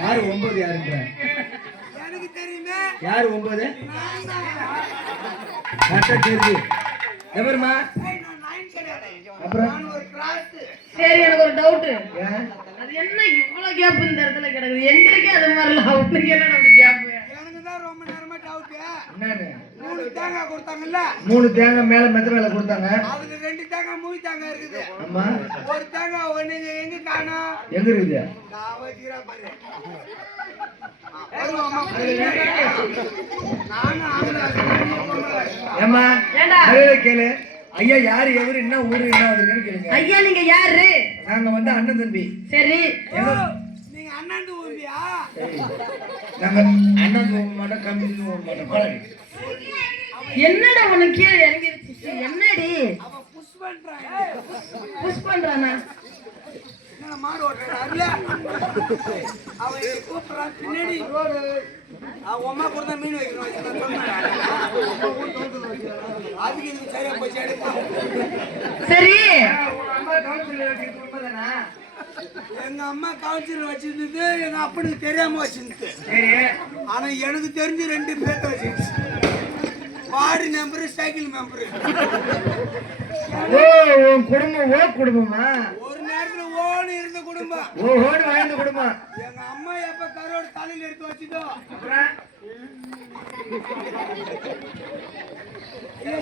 யாரு 9 யாருன்ற எனக்கு தெரியுமே. யாரு 9? தெரியுது எவருமா? அப்புறம் சரி எனக்கு ஒரு டவுட். அது என்ன இவ்வளவு கேப் இந்த இடத்துல கிடக்குது? எங்களுக்கே அது மாதிரில அவனுக்கு என்ன அப்படி கேப்? எனக்கு தான் ரொம்ப நேரமா டவுட். என்னன்னு? 3 தேங்காய் கொடுத்தாங்கல்ல, 3 தேங்காய் மேல மெத்த மேல கொடுத்தாங்க. அதுல 2 தேங்காய் மூவி தேங்காய் இருக்குது. ஆமா. ஒரு தேங்காய் ஒண்ணு எங்க காணோம்? எங்க இருக்குது? நான் வச்சிரா பாரு. ஏமா கேளு. ஐயா யாரு எவரு என்ன ஊரு என்ன வந்திருக்குன்னு கேளுங்க. ஐயா நீங்க யாரு? நாங்க வந்து அண்ணன் தம்பி. சரி நீங்க அண்ணன் ஊம்பியா? நாங்க அண்ணன் மாட்டோம் கம்பி மாட்டோம். என்னடா உனக்கு கீழே இறங்கிருச்சு? என்னடி அவன் புஷ் பண்றான். புஷ் பண்றானா? மாடு ஓட்டுறாருல அவன் கூப்பிடுறான் பின்னாடி. அவன் அம்மா கூட தான் மீன் வைக்கணும். அதுக்கு இது சரியா போச்சு. சரி எங்க அம்மா கவுன்சிலர் வச்சிருந்தது எங்க அப்பனுக்கு தெரியாம வச்சிருந்தது. ஆனா எனக்கு தெரிஞ்சு 2 பேர்த்த வச்சிருச்சு. Ward member cycle member. குடும்பமா ஒரு நேரத்துல ஓடு இருந்த குடும்பம். ஓடு வாழ்ந்த குடும்பம். எங்க அம்மா எப்ப கரோடு தலையில எடுத்து வச்சுதோ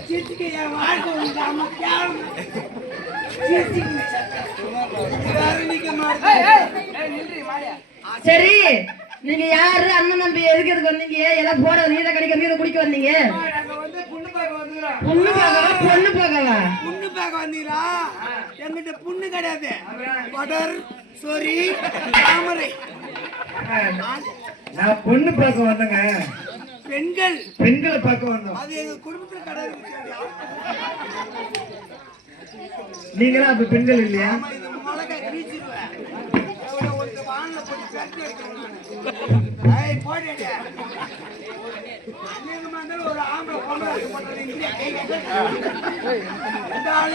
சீச்சுக்கு என் வாழ்க்கை வந்து அம்மா கேவலம். சரி நீங்க யாரு? அண்ணன் தம்பி எதுக்கு எதுக்கு வந்தீங்க? எல்லாம் போட நீத கடைக்கு வந்து குடிக்க வந்தீங்க? பொண்ணு பார்க்க வந்துக்கிறோம். பொண்ணு பார்க்கவா? பொண்ணு பார்க்கவா? பொண்ணு பார்க்க வந்தீங்களா? எங்கிட்ட பொண்ணு கிடையாது. படர் சொரி தாமரை. நான் பொண்ணு பார்க்க வந்தேங்க. பெண்களை பார்க்க வந்தோம். அது எங்க குடும்பத்துல கிடையாது. நீங்களா அப்ப பெண்கள் இல்லையா? மிளகாய் கிழிச்சிருவேன். ஒரு வானில போட்டு கட்டி வைக்கிறேன். ஒரு ஆம்பளை பொண்ணு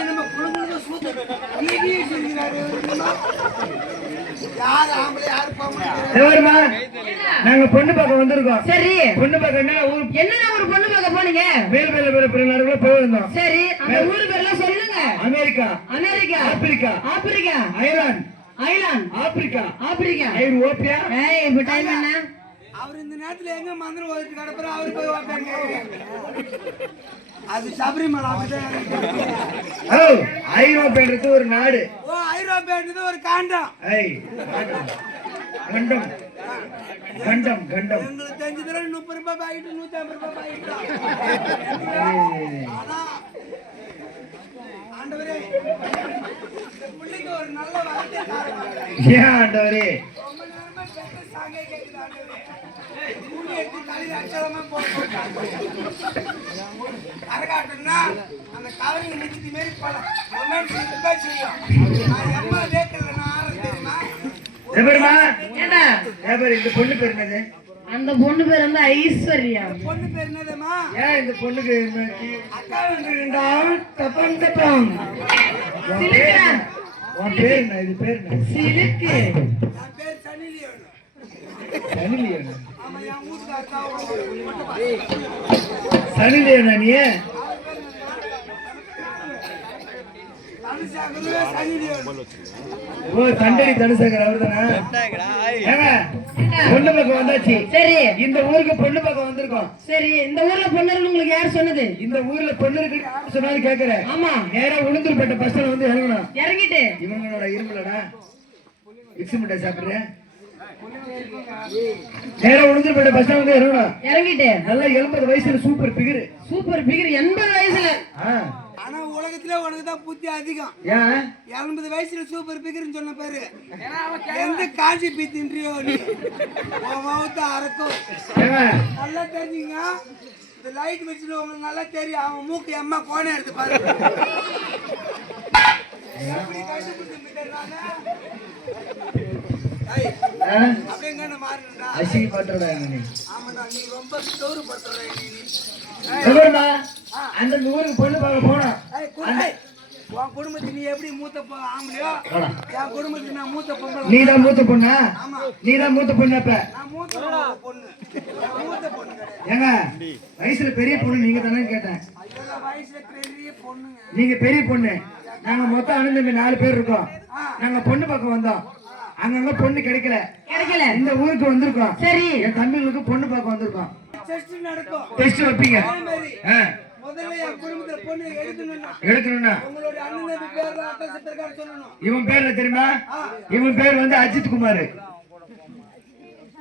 நம்ம குடும்பம் சூத்து சொல்கிறாரு. யார் ஆம்பளை யாரு போமா? நாங்க பொண்ணு பார்க்க வந்திருக்கோம். சரி பொண்ணு பார்க்க என்ன ஊர்? என்ன ஒரு பொண்ணு பார்க்க போனீங்க? வேறு நாடுகள போயிருந்தோம். சரி அந்த ஊர் பேர்லாம் சொல்லுங்க. அமெரிக்கா, ஆப்பிரிக்கா, ஐலாந்து, ஆப்பிரிக்கா, ஐரோப்பியா. இப்ப டைம் என்ன? அவர் இந்த நேரத்துல எங்க மந்திரம் ஓதிட்டு கிடப்புற அவரு போய் வாப்பாங்க. அது சபரிமலை. ஐரோப்பியான்றது ஒரு நாடு. ஓ ஐரோப்பியான்றது ஒரு காண்டம். கண்டம். எங்களுக்கு தெரிஞ்சதுல 30 ரூபாய் பாக்கெட் 150 ரூபாய் பாக்கெட். ஆண்டவரே புள்ளிக்கு ஒரு நல்ல வார்த்தை தாருங்க. ஏன் ஆண்டவரே? ரொம்ப நேரமா கேட்க சாங்கே கேக்குது ஆண்டவரே. கூலி எடுத்து தலையில அச்சலமா போட்டு அரகாட்டனா அந்த கவரிங் நிக்கிது மேரி பல ரொமான்ஸ் இருக்கா செய்யும். நான் அம்மா வேக்கல நான் ஆற தெரியுமா? ஏண்டா இந்த பொண்ணு பேர் என்னது? அந்த பொண்ணு பேர் வந்து ஐஸ்வர்யா. பொண்ணு பேர் என்னதுமா? ஏன் இந்த பொண்ணுக்கு அக்கா வந்துடா தப்பம் உன் பேர் என்ன? இது பேர் என்ன? சிலுக்கு. என் பேர் சனிலியன். ஆமா என் வீட்டுக்கு அக்கா சனிலியனா நீ? ஓ தண்டடி தனுசேகர் அவர்தானா? பொண்ணு பக்கம் வந்தாச்சு. சரி இந்த ஊருக்கு பொண்ணு பக்கம் வந்திருக்கோம். சரி இந்த ஊர்ல பொண்ணு உங்களுக்கு யார் சொன்னது? இந்த ஊர்ல பொண்ணு இருக்கு சொன்னாலும் கேக்குறேன். ஆமா நேரா உளுந்தூர்பேட்டை பஸ் ஸ்டாண்ட் வந்து இறங்கணும். இறங்கிட்டு இவங்களோட இரும்பலடா மிக்ஸி மிட்டாய் சாப்பிடுறேன். நேரா உளுந்தூர்பேட்டை பஸ் ஸ்டாண்ட் வந்து இறங்கிட்டு நல்லா 80 வயசுல சூப்பர் பிகர் 80 வயசுல. ஆனா உலகத்துல உனக்கு தான் புத்தி அதிகம். 80 வயசுல சூப்பர் பிகர்னு சொன்ன பாரு. எந்த காஞ்சி பீத்தின்றியோ நீ அறக்கும். நல்லா தெரிஞ்சுங்க. இந்த லைட் வச்சுட்டு உங்களுக்கு நல்லா தெரியும். அவன் மூக்கு அம்மா கோணை எடுத்து பாரு. எப்படி கண்டுபிடிச்சு அப்படிங்க மாறினா அசிங்க பண்றடா நீ. ஆமாடா நீ ரொம்ப ஸ்டோர் பண்றடா நீ. அந்த ஊருக்கு பொண்ணு பார்க்க போனோம். உன் குடும்பத்துக்கு நீ எப்படி மூத்த ஆம்பளையோ என் குடும்பத்துக்கு நான் மூத்த பொம்பளை. நீதான் மூத்த பொண்ணா? ஆமா, நீதான் மூத்த பொண்ணு. அப்ப நான் மூத்த பொண்ணு. நான் மூத்த பொண்ணு கிடையாது. ஏங்க வயசுல பெரிய பொண்ணு நீங்க தானே கேட்டேன். ஐயோ, வயசுல பெரிய பொண்ணுங்க. நீங்க பெரிய பொண்ணு. நாங்க மொத்தம் அண்ணன் தம்பி 4 பேர் இருக்கோம். நாங்க பொண்ணு பக்கம் வந்தோம். அங்கங்க பொண்ணு கிடைக்கல. இந்த ஊருக்கு வந்திருக்கோம். சரி, என் தம்பிகளுக்கு பொண்ணு பார்க்க வந்திருக்கோம். டெஸ்ட் நடக்கும். டெஸ்ட் வைப்பீங்க? அதே மாதிரி ஆ, முதல்ல என் குடும்பத்துல பொண்ணு எடுக்கணும்னா உங்களுடைய அண்ணன் தம்பி பேர்ல அக்கா சித்தர்கார சொல்லணும். இவன் பேர்ல தெரியுமா? இவன் பேர் வந்து அஜித் குமார்.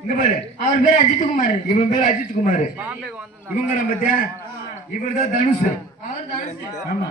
இங்க பாரு, அவர் பேர் அஜித் குமார். இவன் பேர் அஜித் குமார். இவங்க நம்ம பத்தியா? இவர் தான் தனுஷ். அவர் தான் ஆமா.